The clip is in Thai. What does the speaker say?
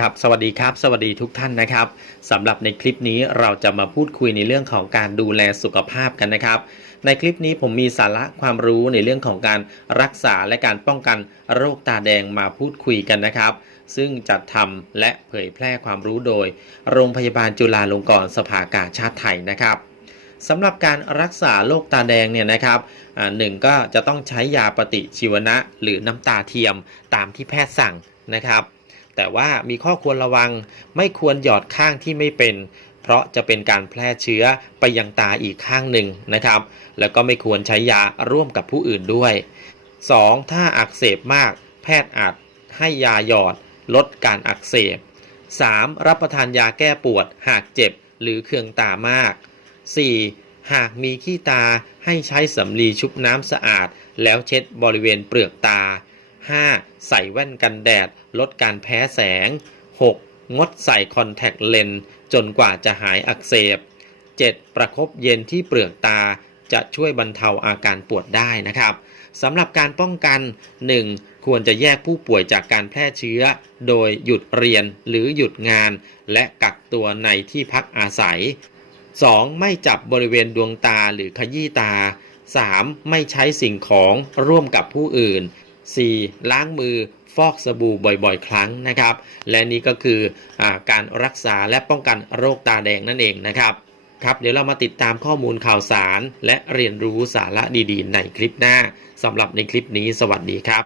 ครับสวัสดีครับ สวัสดีทุกท่านนะครับสำหรับในคลิปนี้เราจะมาพูดคุยในเรื่องของการดูแลสุขภาพกันนะครับ ในคลิปนี้ผมมีสาระความรู้ในเรื่องของการรักษาและการป้องกันโรคตาแดงมาพูดคุยกันนะครับ ซึ่งจัดทำและเผยแพร่ความรู้โดย โรงพยาบาลจุฬาลงกรณ์สภากาชาติไทยนะครับสำหรับการรักษาโรคตาแดงเนี่ยนะครับหนึ่งก็จะต้องใช้ยาปฏิชีวนะ หรือน้ำตาเทียมตามที่แพทย์สั่งนะครับ แต่ว่ามีข้อควรระวังไม่ควรหยอดข้างที่ไม่เป็น เพราะจะเป็นการแพร่เชื้อไปยังตาอีกข้างหนึ่งนะครับ แล้วก็ไม่ควรใช้ยาร่วมกับผู้อื่นด้วย 2. ถ้าอักเสบมาก แพทย์อาจให้ยาหยอด ลดการอักเสบ 3. รับประทานยาแก้ปวด หากเจ็บหรือเคืองตามาก 4. หากมีขี้ตาให้ใช้สำลีชุบน้ำสะอาด แล้วเช็ดบริเวณเปลือกตา 5. ใส่แว่นกันแดด ลดการแพ้แสง 6. งดใส่คอนแทคเลนส์จนกว่าจะหายอักเสบ 7. ประคบเย็นที่เปลือกตา จะช่วยบรรเทาอาการปวดได้นะครับสำหรับการป้องกัน 1. ควรจะแยกผู้ป่วยจากการแพร่เชื้อ โดยหยุดเรียนหรือหยุดงาน และกักตัวในที่พักอาศัย 2. ไม่จับบริเวณดวงตาหรือขยี้ตา 3. ไม่ใช้สิ่งของร่วมกับผู้อื่น 4. ล้างมือฟอกสบู่บ่อยๆ ครั้งนะครับ และนี่ก็คืออการรักษาและป้องกันโรคตาแดงนั่นเองนะครับครับเดี๋ยวเรามาติดตามข้อมูลข่าวสาร และเรียนรู้สาระดีๆ ในคลิปหน้าสำหรับในคลิปนี้สวัสดีครับ